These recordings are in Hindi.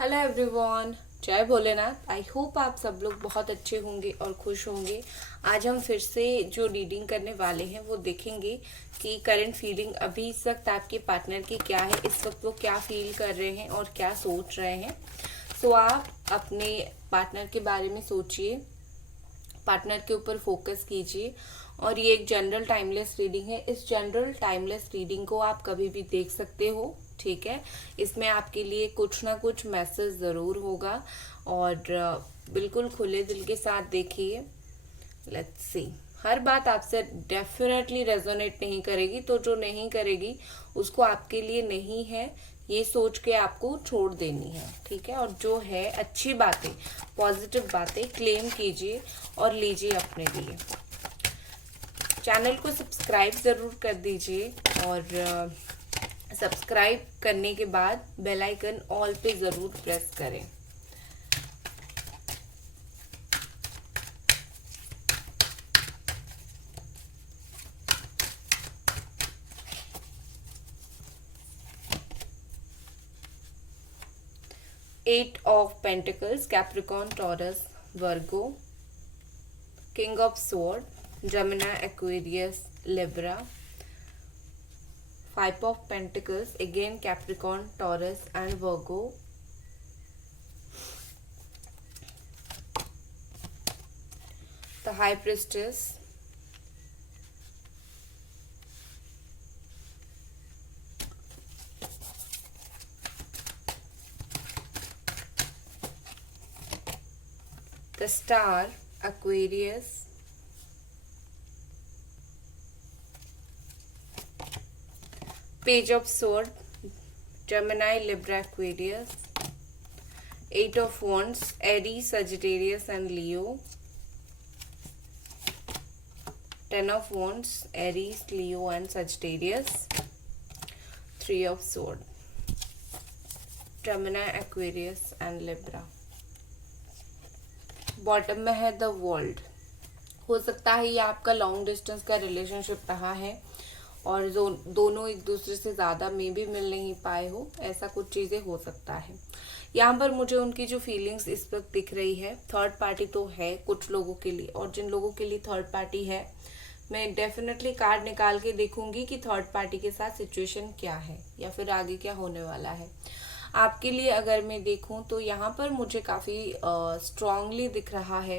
हेलो एवरीवन, जय भोलेनाथ। आई होप आप सब लोग बहुत अच्छे होंगे और खुश होंगे। आज हम फिर से जो रीडिंग करने वाले हैं वो देखेंगे कि करंट फीलिंग अभी इस वक्त आपके पार्टनर की क्या है, इस वक्त वो क्या फील कर रहे हैं और क्या सोच रहे हैं। सो आप अपने पार्टनर के बारे में सोचिए, पार्टनर के ऊपर फोकस कीजिए। और ये एक जनरल टाइमलेस रीडिंग है। इस जनरल टाइमलेस रीडिंग को आप कभी भी देख सकते हो, ठीक है। इसमें आपके लिए कुछ ना कुछ मैसेज जरूर होगा और बिल्कुल खुले दिल के साथ देखिए। Let's see. हर बात आपसे डेफिनेटली रेजोनेट नहीं करेगी, तो जो नहीं करेगी उसको आपके लिए नहीं है ये सोच के आपको छोड़ देनी है, ठीक है। और जो है अच्छी बातें, पॉजिटिव बातें क्लेम कीजिए और लीजिए अपने लिए। चैनल को सब्सक्राइब ज़रूर कर दीजिए और सब्सक्राइब करने के बाद बेल आइकन ऑल पे ज़रूर प्रेस करें। Eight of pentacles, Capricorn, Taurus, Virgo, king of sword, Gemini, Aquarius, Libra. Five of pentacles, again Capricorn, Taurus and Virgo. The high priestess, the star, Aquarius, page of sword, Gemini, Libra, Aquarius, eight of wands, Aries, Sagittarius and Leo, ten of wands, Aries, Leo and Sagittarius, three of sword, Gemini, Aquarius and Libra। Bottom में है द वर्ल्ड। हो सकता है ये आपका लॉन्ग डिस्टेंस का रिलेशनशिप रहा है और जो दोनों एक दूसरे से ज़्यादा में भी मिल नहीं पाए हो, ऐसा कुछ चीज़ें हो सकता है। यहाँ पर मुझे उनकी जो फीलिंग्स इस वक्त दिख रही है, थर्ड पार्टी तो है कुछ लोगों के लिए, और जिन लोगों के लिए थर्ड पार्टी है मैं डेफिनेटली कार्ड निकाल के देखूंगी कि थर्ड पार्टी के साथ सिचुएशन क्या है या फिर आगे क्या होने वाला है। आपके लिए अगर मैं देखूं तो यहाँ पर मुझे काफ़ी स्ट्रांगली दिख रहा है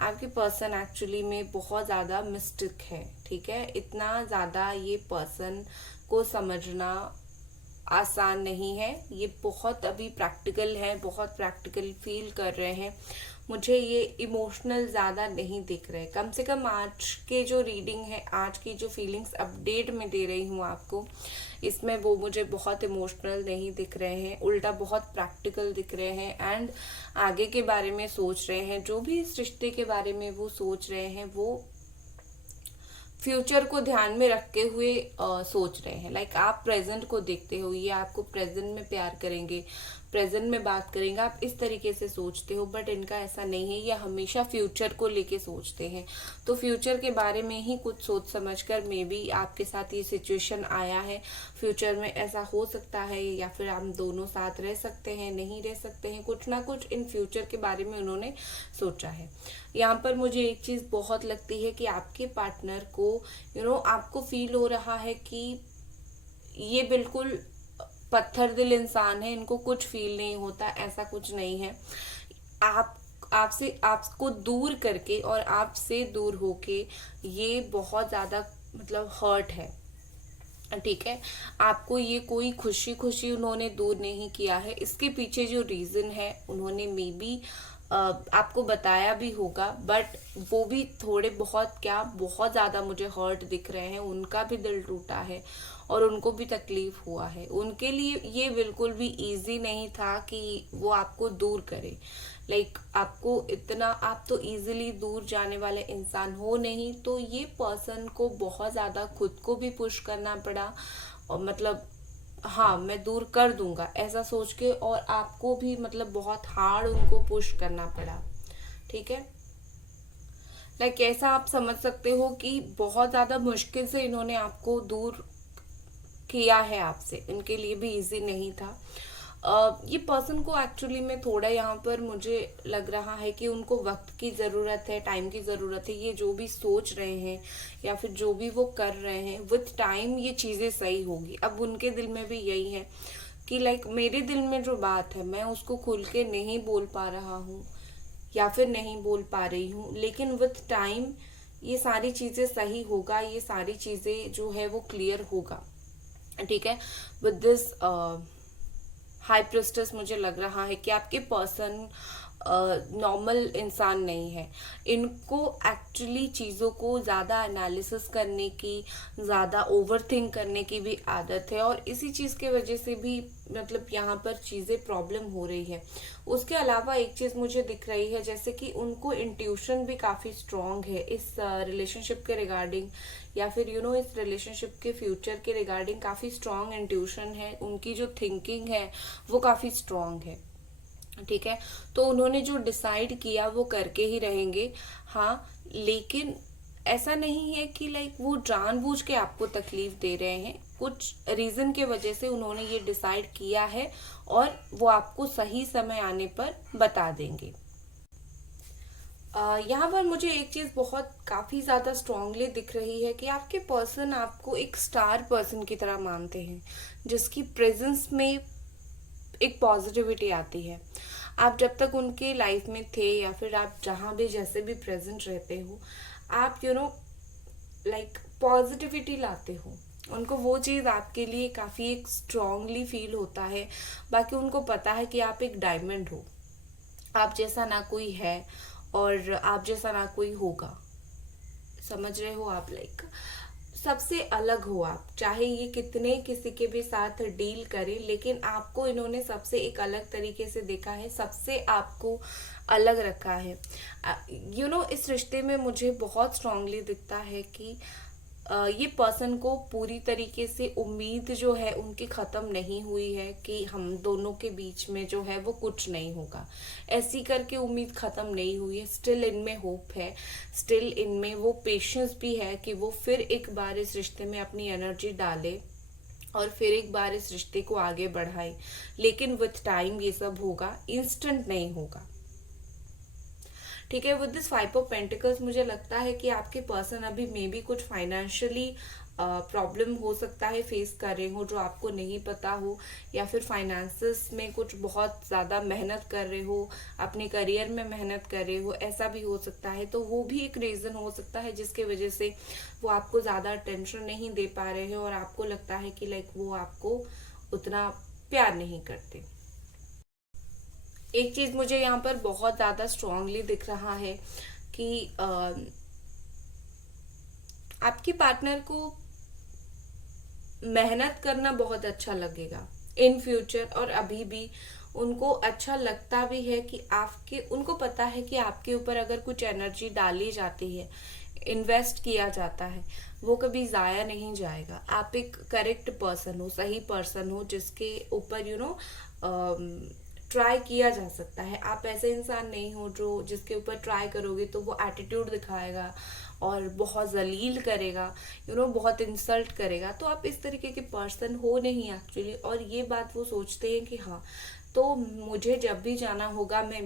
आपके पर्सन एक्चुअली में बहुत ज़्यादा मिस्टिक है, ठीक है। इतना ज़्यादा ये पर्सन को समझना आसान नहीं है। ये बहुत अभी प्रैक्टिकल है, बहुत प्रैक्टिकल फील कर रहे हैं। मुझे ये इमोशनल ज़्यादा नहीं दिख रहे। कम से कम आज के जो रीडिंग है, आज की जो फीलिंग्स अपडेट में दे रही हूँ आपको, इसमें वो मुझे बहुत इमोशनल नहीं दिख रहे हैं, उल्टा बहुत प्रैक्टिकल दिख रहे हैं एंड आगे के बारे में सोच रहे हैं। जो भी इस रिश्ते के बारे में वो सोच रहे हैं वो फ्यूचर को ध्यान में रखते हुए सोच रहे हैं। लाइक आप प्रेजेंट को देखते हो, ये आपको प्रेजेंट में प्यार करेंगे, प्रेजेंट में बात करेंगे, आप इस तरीके से सोचते हो। बट इनका ऐसा नहीं है, ये हमेशा फ्यूचर को लेके सोचते हैं। तो फ्यूचर के बारे में ही कुछ सोच समझकर मे बी आपके साथ ये सिचुएशन आया है। फ्यूचर में ऐसा हो सकता है या फिर हम दोनों साथ रह सकते हैं, नहीं रह सकते हैं, कुछ ना कुछ इन फ्यूचर के बारे में उन्होंने सोचा है। यहाँ पर मुझे एक चीज़ बहुत लगती है कि आपके पार्टनर को आपको फील हो रहा है कि ये बिल्कुल पत्थर दिल इंसान है, इनको कुछ फील नहीं होता, ऐसा कुछ नहीं है। आपको दूर करके और आपसे दूर होके ये बहुत ज्यादा मतलब हर्ट है, ठीक है। आपको ये कोई खुशी खुशी उन्होंने दूर नहीं किया है। इसके पीछे जो रीजन है उन्होंने मे बी आपको बताया भी होगा, बट वो भी थोड़े बहुत क्या बहुत ज़्यादा मुझे हर्ट दिख रहे हैं। उनका भी दिल टूटा है और उनको भी तकलीफ हुआ है। उनके लिए ये बिल्कुल भी इजी नहीं था कि वो आपको दूर करे। लाइक आपको इतना, आप तो इजीली दूर जाने वाले इंसान हो नहीं, तो ये पर्सन को बहुत ज़्यादा खुद को भी पुश करना पड़ा और मतलब हाँ मैं दूर कर दूंगा ऐसा सोच के, और आपको भी मतलब बहुत हार्ड उनको पुश करना पड़ा, ठीक है। लाइक ऐसा आप समझ सकते हो कि बहुत ज्यादा मुश्किल से इन्होंने आपको दूर किया है आपसे, इनके लिए भी इजी नहीं था। ये पर्सन को एक्चुअली में थोड़ा यहाँ पर मुझे लग रहा है कि उनको वक्त की ज़रूरत है, टाइम की ज़रूरत है। ये जो भी सोच रहे हैं या फिर जो भी वो कर रहे हैं, विथ टाइम ये चीज़ें सही होगी। अब उनके दिल में भी यही है कि लाइक मेरे दिल में जो बात है मैं उसको खुल के नहीं बोल पा रहा हूँ या फिर नहीं बोल पा रही हूँ, लेकिन विथ टाइम ये सारी चीज़ें सही होगा, ये सारी चीज़ें जो है वो क्लियर होगा। ठीक है, विद दिस हाई प्रिस्टेस मुझे लग रहा है कि आपके पर्सन नॉर्मल इंसान नहीं है। इनको एक्चुअली चीज़ों को ज़्यादा एनालिसिस करने की, ज़्यादा ओवरथिंक करने की भी आदत है, और इसी चीज़ के वजह से भी मतलब यहाँ पर चीज़ें प्रॉब्लम हो रही है। उसके अलावा एक चीज़ मुझे दिख रही है, जैसे कि उनको इंट्यूशन भी काफ़ी स्ट्रांग है इस रिलेशनशिप के रिगार्डिंग, या फिर इस रिलेशनशिप के फ्यूचर के रिगार्डिंग काफ़ी स्ट्रांग इंट्यूशन है। उनकी जो थिंकिंग है वो काफ़ी स्ट्रांग है। ठीक है, तो उन्होंने जो डिसाइड किया वो करके ही रहेंगे। हाँ, लेकिन ऐसा नहीं है कि लाइक वो जानबूझ के आपको तकलीफ दे रहे हैं। कुछ रीजन के वजह से उन्होंने ये डिसाइड किया है और वो आपको सही समय आने पर बता देंगे। यहाँ पर मुझे एक चीज बहुत काफी ज्यादा स्ट्रांगली दिख रही है कि आपके पर्सन आपको एक स्टार पर्सन की तरह मानते हैं, जिसकी प्रेजेंस में एक पॉजिटिविटी आती है। आप जब तक उनके लाइफ में थे या फिर आप जहाँ भी जैसे भी प्रेजेंट रहते हो, आप लाइक पॉजिटिविटी लाते हो। उनको वो चीज़ आपके लिए काफ़ी एक स्ट्रांगली फील होता है। बाकी उनको पता है कि आप एक डायमंड हो, आप जैसा ना कोई है और आप जैसा ना कोई होगा। समझ रहे हो आप? लाइक सबसे अलग हो आप, चाहे ये कितने किसी के भी साथ डील करें, लेकिन आपको इन्होंने सबसे एक अलग तरीके से देखा है, सबसे आपको अलग रखा है। इस रिश्ते में मुझे बहुत स्ट्रांगली दिखता है कि ये पर्सन को पूरी तरीके से उम्मीद जो है उनकी खत्म नहीं हुई है कि हम दोनों के बीच में जो है वो कुछ नहीं होगा। ऐसी करके उम्मीद खत्म नहीं हुई है। स्टिल इनमें होप है, स्टिल इनमें वो पेशेंस भी है कि वो फिर एक बार इस रिश्ते में अपनी एनर्जी डाले और फिर एक बार इस रिश्ते को आगे बढ़ाए। लेकिन विथ टाइम ये सब होगा, इंस्टेंट नहीं होगा। ठीक है, विद दिस 5 ऑफ पेंटिकल्स मुझे लगता है कि आपके पर्सन अभी मे बी कुछ फाइनेंशियली प्रॉब्लम हो सकता है फेस कर रहे हो जो आपको नहीं पता हो, या फिर फाइनेंसेस में कुछ बहुत ज़्यादा मेहनत कर रहे हो, अपने करियर में मेहनत कर रहे हो, ऐसा भी हो सकता है। तो वो भी एक रीज़न हो सकता है जिसके वजह से वो आपको ज़्यादा अटेंशन नहीं दे पा रहे हैं और आपको लगता है कि लाइक वो आपको उतना प्यार नहीं करते। एक चीज मुझे यहाँ पर बहुत ज्यादा स्ट्रांगली दिख रहा है कि आपकी पार्टनर को मेहनत करना बहुत अच्छा लगेगा इन फ्यूचर, और अभी भी उनको अच्छा लगता भी है कि उनको पता है कि आपके ऊपर अगर कुछ एनर्जी डाली जाती है, इन्वेस्ट किया जाता है, वो कभी जाया नहीं जाएगा। आप एक करेक्ट पर्सन हो, सही पर्सन हो, जिसके ऊपर ट्राई किया जा सकता है। आप ऐसे इंसान नहीं हो जो जिसके ऊपर ट्राई करोगे तो वो एटीट्यूड दिखाएगा और बहुत जलील करेगा, बहुत इंसल्ट करेगा। तो आप इस तरीके के पर्सन हो नहीं एक्चुअली, और ये बात वो सोचते हैं कि हाँ, तो मुझे जब भी जाना होगा मैं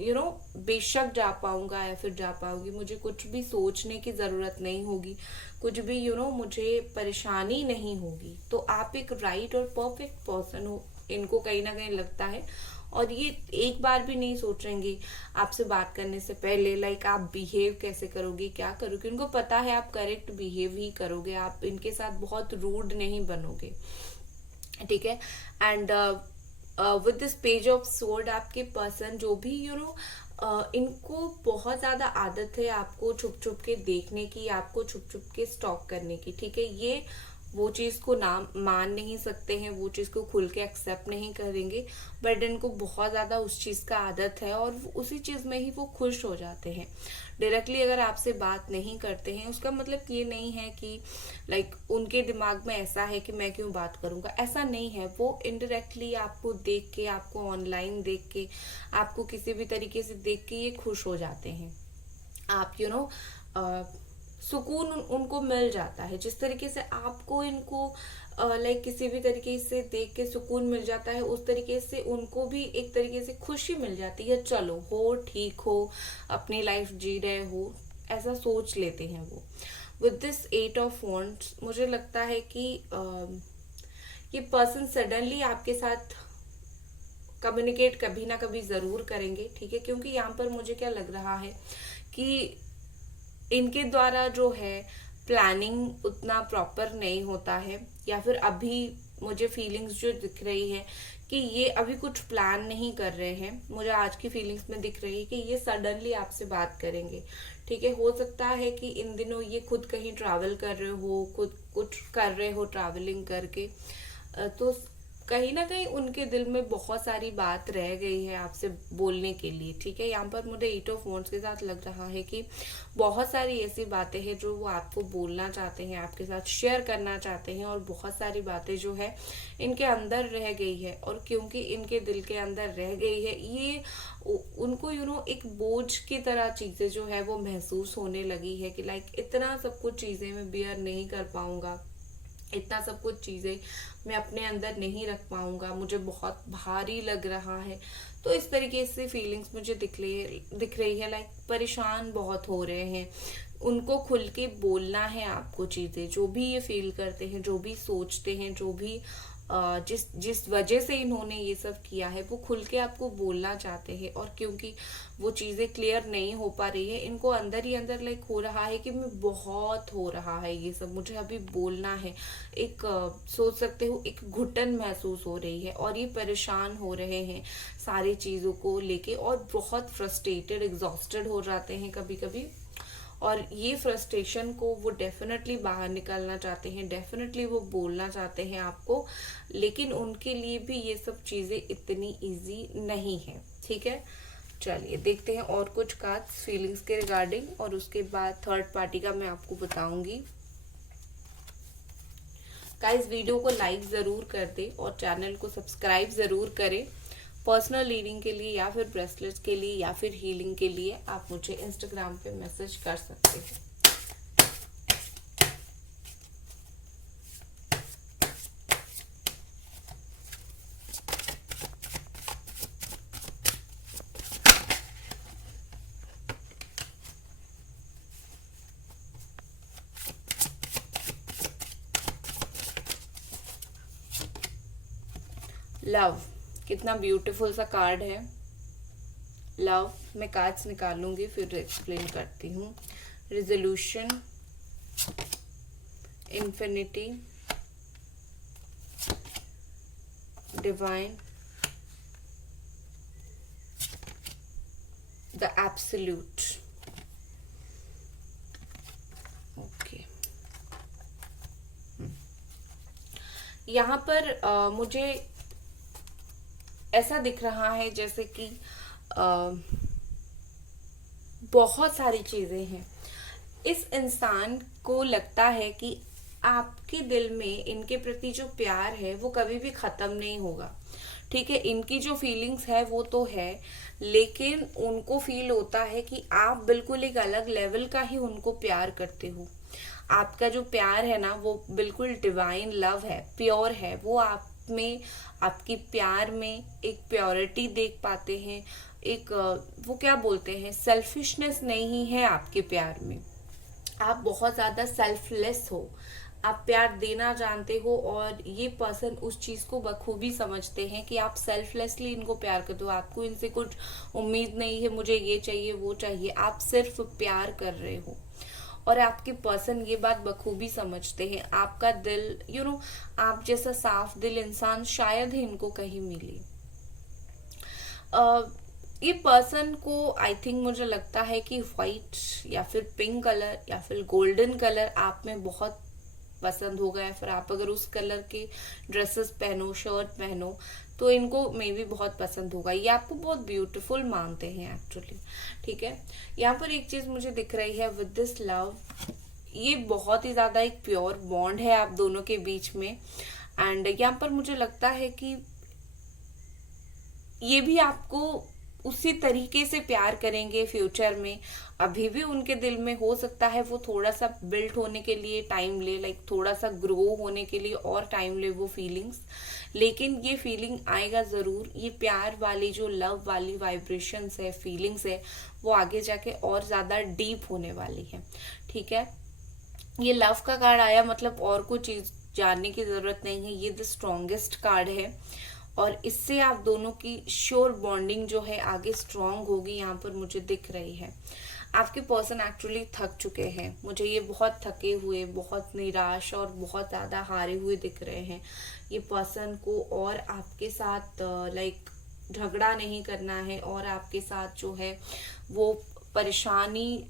बेशक जा पाऊंगा या फिर जा पाऊंगी, मुझे कुछ भी सोचने की जरूरत नहीं होगी, कुछ भी मुझे परेशानी नहीं होगी। तो आप एक राइट और परफेक्ट पर्सन हो, इनको कहीं ना कहीं लगता है। और ये एक बार भी नहीं सोचेंगे आपसे बात करने से पहले लाइक आप बिहेव कैसे करोगे, क्या करोगे। उनको पता है आप करेक्ट बिहेव ही करोगे, आप इनके साथ बहुत रूड नहीं बनोगे। ठीक है, and with this page of sword आपके पर्सन जो भी इनको बहुत ज्यादा आदत है आपको छुप छुप के देखने की, आपको छुप छुप के स्टॉक करने की। ठीक है, ये वो चीज को मान नहीं सकते हैं, वो चीज को खुल के एक्सेप्ट नहीं करेंगे, बट इनको बहुत ज्यादा उस चीज का आदत है और उसी चीज में ही वो खुश हो जाते हैं। डायरेक्टली अगर आपसे बात नहीं करते हैं उसका मतलब ये नहीं है कि लाइक उनके दिमाग में ऐसा है कि मैं क्यों बात करूंगा, ऐसा नहीं है। वो इनडायरेक्टली आपको देख के, आपको ऑनलाइन देख के, आपको किसी भी तरीके से देख के ये खुश हो जाते हैं। आप सुकून उनको मिल जाता है। जिस तरीके से आपको इनको लाइक किसी भी तरीके से देख के सुकून मिल जाता है, उस तरीके से उनको भी एक तरीके से खुशी मिल जाती है। चलो हो, ठीक हो, अपनी लाइफ जी रहे हो, ऐसा सोच लेते हैं वो। विद दिस 8 ऑफ वॉन्ड्स मुझे लगता है कि ये पर्सन सडनली आपके साथ कम्युनिकेट कभी ना कभी जरूर करेंगे, ठीक है, क्योंकि यहाँ पर मुझे क्या लग रहा है कि इनके द्वारा जो है प्लानिंग उतना प्रॉपर नहीं होता है, या फिर अभी मुझे फीलिंग्स जो दिख रही है कि ये अभी कुछ प्लान नहीं कर रहे हैं। मुझे आज की फीलिंग्स में दिख रही है कि ये सडनली आपसे बात करेंगे, ठीक है। हो सकता है कि इन दिनों ये खुद कहीं ट्रैवल कर रहे हो, खुद कुछ कर रहे हो ट्रैवलिंग करके, तो कहीं ना कहीं उनके दिल में बहुत सारी बात रह गई है आपसे बोलने के लिए, ठीक है। यहाँ पर मुझे 8 ऑफ वॉन्ड्स के साथ लग रहा है कि बहुत सारी ऐसी बातें हैं जो वो आपको बोलना चाहते हैं, आपके साथ शेयर करना चाहते हैं, और बहुत सारी बातें जो है इनके अंदर रह गई है, और क्योंकि इनके दिल के अंदर रह गई है, ये उनको एक बोझ की तरह चीजें जो है वो महसूस होने लगी है कि लाइक इतना सब कुछ चीजें मैं बियर नहीं कर पाऊंगा, इतना सब कुछ चीजें मैं अपने अंदर नहीं रख पाऊंगा, मुझे बहुत भारी लग रहा है। तो इस तरीके से फीलिंग्स मुझे दिख रही है, लाइक परेशान बहुत हो रहे हैं। उनको खुल के बोलना है आपको चीजें, जो भी ये फील करते हैं, जो भी सोचते हैं, जो भी जिस वजह से इन्होंने ये सब किया है, वो खुल के आपको बोलना चाहते हैं। और क्योंकि वो चीजें क्लियर नहीं हो पा रही है, इनको अंदर ही अंदर लाइक हो रहा है कि मैं बहुत हो रहा है ये सब, मुझे अभी बोलना है। एक सोच सकते हो एक घुटन महसूस हो रही है, और ये परेशान हो रहे हैं सारी चीजों को लेके, और बहुत फ्रस्ट्रेटेड, एग्जॉस्टेड हो जाते हैं कभी कभी। और ये फ्रस्ट्रेशन को वो डेफिनेटली बाहर निकालना चाहते हैं, डेफिनेटली वो बोलना चाहते हैं आपको, लेकिन उनके लिए भी ये सब चीजें इतनी इजी नहीं है, ठीक है। चलिए देखते हैं और कुछ कार्ड्स फीलिंग्स के रिगार्डिंग, और उसके बाद थर्ड पार्टी का मैं आपको बताऊंगी। गाइस वीडियो को लाइक जरूर कर दे और चैनल को सब्सक्राइब जरूर करें। पर्सनल रीडिंग के लिए या फिर ब्रेसलेट्स के लिए या फिर हीलिंग के लिए आप मुझे इंस्टाग्राम पे मैसेज कर सकते हैं। लव, कितना ब्यूटीफुल सा कार्ड है लव। मैं कार्ड्स निकालूंगी फिर एक्सप्लेन करती हूँ। Resolution, infinity, divine, the absolute. Okay, यहाँ पर मुझे ऐसा दिख रहा है जैसे कि बहुत सारी चीजें हैं। इस इंसान को लगता है कि आपके दिल में इनके प्रति जो प्यार है वो कभी भी खत्म नहीं होगा, ठीक है। इनकी जो फीलिंग्स है वो तो है, लेकिन उनको फील होता है कि आप बिल्कुल एक अलग लेवल का ही उनको प्यार करते हो। आपका जो प्यार है ना वो बिल्कुल डिवाइन लव है, प्योर है। वो आप में, आपकी प्यार में एक प्योरिटी देख पाते हैं, एक वो क्या बोलते हैं, सेल्फिशनेस नहीं है आपके प्यार में। आप बहुत ज्यादा सेल्फलेस हो, आप प्यार देना जानते हो, और ये पर्सन उस चीज को बखूबी समझते हैं कि आप सेल्फलेसली इनको प्यार करते हो। आपको इनसे कुछ उम्मीद नहीं है, मुझे ये चाहिए वो चाहिए, आप सिर्फ प्यार कर रहे हो। और आपके पर्सन ये बात बखूबी समझते हैं। आपका दिल आप जैसा साफ दिल इंसान शायद ही इनको कहीं मिले। ये पर्सन को आई थिंक मुझे लगता है कि व्हाइट या फिर पिंक कलर या फिर गोल्डन कलर आप में बहुत पसंद होगा, या फिर आप अगर उस कलर के ड्रेसेस पहनो, शर्ट पहनो, तो इनको मे भी बहुत पसंद होगा। ये आपको बहुत ब्यूटीफुल मानते हैं एक्चुअली, ठीक है। यहाँ पर एक चीज मुझे दिख रही है विद दिस लव, ये बहुत ही ज्यादा एक प्योर बॉन्ड है आप दोनों के बीच में। एंड यहाँ पर मुझे लगता है कि ये भी आपको उसी तरीके से प्यार करेंगे फ्यूचर में। अभी भी उनके दिल में हो सकता है वो थोड़ा सा बिल्ट होने के लिए टाइम ले, लाइक थोड़ा सा ग्रो होने के लिए और टाइम ले वो फीलिंग्स, लेकिन ये फीलिंग आएगा जरूर। ये प्यार वाली जो लव वाली वाइब्रेशंस है, फीलिंग्स है, वो आगे जाके और ज्यादा डीप होने वाली है। ठीक है, ये लव का कार्ड आया मतलब और कोई चीज जानने की जरूरत नहीं है, ये द स्ट्रॉन्गेस्ट कार्ड है और इससे आप दोनों की श्योर बॉन्डिंग जो है आगे स्ट्रांग होगी, यहाँ पर मुझे दिख रही है। आपके पर्सन एक्चुअली थक चुके हैं, मुझे ये बहुत थके हुए, बहुत निराश और बहुत ज्यादा हारे हुए दिख रहे हैं। ये पर्सन को और आपके साथ लाइक झगड़ा नहीं करना है और आपके साथ जो है वो परेशानी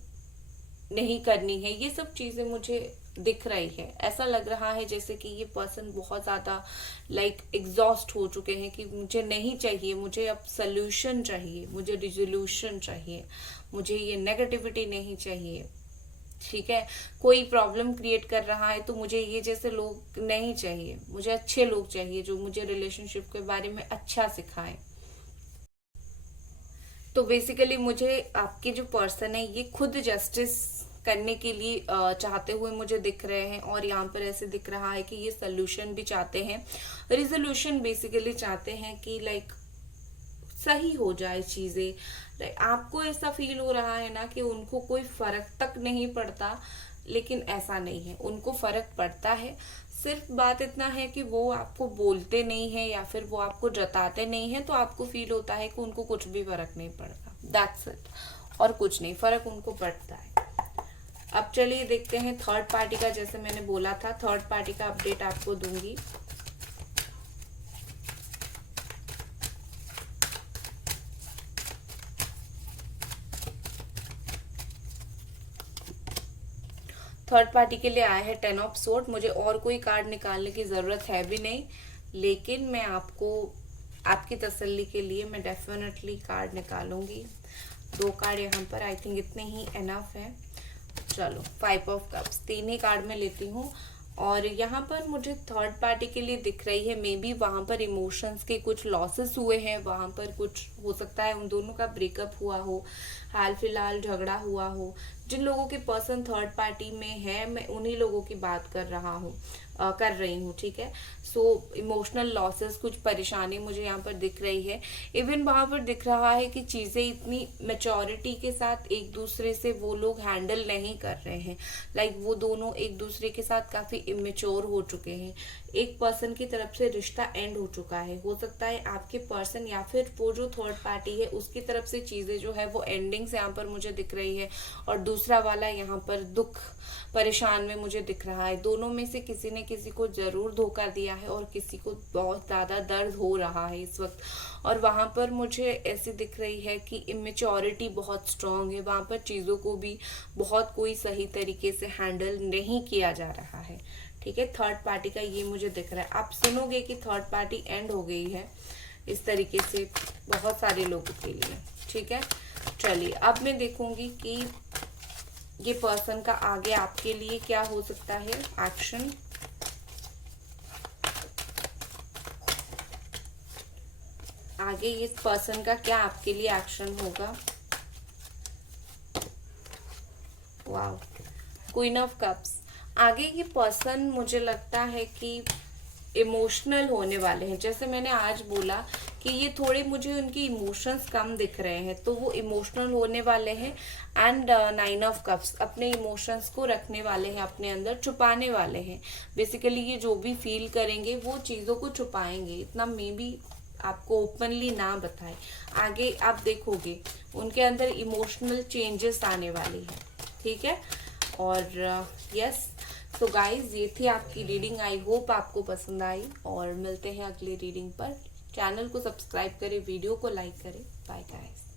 नहीं करनी है, ये सब चीजें मुझे दिख रही है। ऐसा लग रहा है जैसे कि ये पर्सन बहुत ज्यादा लाइक एग्जॉस्ट हो चुके हैं कि मुझे नहीं चाहिए, मुझे अब सोल्यूशन चाहिए, मुझे रिजोल्यूशन चाहिए, मुझे ये नेगेटिविटी नहीं चाहिए। ठीक है, कोई प्रॉब्लम क्रिएट कर रहा है तो मुझे ये जैसे लोग नहीं चाहिए, मुझे अच्छे लोग चाहिए जो मुझे रिलेशनशिप के बारे में अच्छा सिखाए। तो बेसिकली मुझे आपके जो पर्सन है ये खुद जस्टिस करने के लिए चाहते हुए मुझे दिख रहे हैं और यहाँ पर ऐसे दिख रहा है कि ये सोल्यूशन भी चाहते हैं, रिजोल्यूशन बेसिकली चाहते हैं कि लाइक सही हो जाए चीजें। लाइक आपको ऐसा फील हो रहा है ना कि उनको कोई फर्क तक नहीं पड़ता, लेकिन ऐसा नहीं है, उनको फर्क पड़ता है। सिर्फ बात इतना है कि वो आपको बोलते नहीं है या फिर वो आपको जताते नहीं है, तो आपको फील होता है कि उनको कुछ भी फर्क नहीं पड़ता, दैट्स इट, और कुछ नहीं, फर्क उनको पड़ता है। अब चलिए देखते हैं थर्ड पार्टी का। जैसे मैंने बोला था थर्ड पार्टी का अपडेट आपको दूंगी। थर्ड पार्टी के लिए आया है 10 ऑफ सोर्ड। मुझे और कोई कार्ड निकालने की जरूरत है भी नहीं, लेकिन मैं आपको आपकी तसल्ली के लिए मैं डेफिनेटली कार्ड निकालूंगी। 2 कार्ड यहाँ पर आई थिंक इतने ही एनफ है। चलो 5 ऑफ कप्स, 3 ही कार्ड में लेती हूँ। और यहाँ पर मुझे थर्ड पार्टी के लिए दिख रही है मे बी वहां पर इमोशंस के कुछ लॉसेस हुए हैं, वहां पर कुछ हो सकता है उन दोनों का ब्रेकअप हुआ हो, हाल फिलहाल झगड़ा हुआ हो। जिन लोगों के पर्सन थर्ड पार्टी में है मैं उन्हीं लोगों की बात कर रही हूँ। ठीक है, सो इमोशनल लॉसेस, कुछ परेशानी मुझे यहाँ पर दिख रही है। इवन वहां पर दिख रहा है कि चीजें इतनी मेच्योरिटी के साथ एक दूसरे से वो लोग हैंडल नहीं कर रहे हैं, लाइक वो दोनों एक दूसरे के साथ काफी इमेच्योर हो चुके हैं। एक पर्सन की तरफ से रिश्ता एंड हो चुका है, हो सकता है आपके पर्सन या फिर वो जो थर्ड पार्टी है उसकी तरफ से चीजें जो है वो एंडिंग्स यहाँ पर मुझे दिख रही है, और दूसरा वाला यहाँ पर दुख परेशान में मुझे दिख रहा है। दोनों में से किसी ने किसी को जरूर धोखा दिया है और किसी को बहुत ज्यादा दर्द हो रहा है इस वक्त। और वहां पर मुझे ऐसी दिख रही है कि इमेच्योरिटी बहुत स्ट्रांग है, वहां पर चीजों को भी बहुत कोई सही तरीके से हैंडल नहीं किया जा रहा है। ठीक है, थर्ड पार्टी का ये मुझे दिख रहा है। आप सुनोगे कि थर्ड पार्टी एंड हो गई है इस तरीके से बहुत सारे लोगों के लिए। ठीक है, चलिए अब मैं देखूंगी कि ये पर्सन का आगे आपके लिए क्या हो सकता है एक्शन। आगे इस पर्सन का क्या आपके लिए एक्शन होगा। वाव, क्वीन ऑफ कप्स। आगे ये पर्सन मुझे लगता है कि इमोशनल होने वाले हैं। जैसे मैंने आज बोला कि ये थोड़े मुझे उनकी इमोशंस कम दिख रहे हैं, तो वो इमोशनल होने वाले हैं। एंड 9 ऑफ कप्स, अपने इमोशंस को रखने वाले हैं, अपने अंदर छुपाने वाले हैं। बेसिकली ये जो भी फील करेंगे वो चीजों को छुपाएंगे, इतना मे बी आपको ओपनली ना बताए। आगे आप देखोगे उनके अंदर इमोशनल चेंजेस आने वाली है। ठीक है, और यस, तो गाइज ये थी आपकी रीडिंग। आई होप आपको पसंद आई और मिलते हैं अगली रीडिंग पर। चैनल को सब्सक्राइब करें, वीडियो को लाइक करें। Bye guys.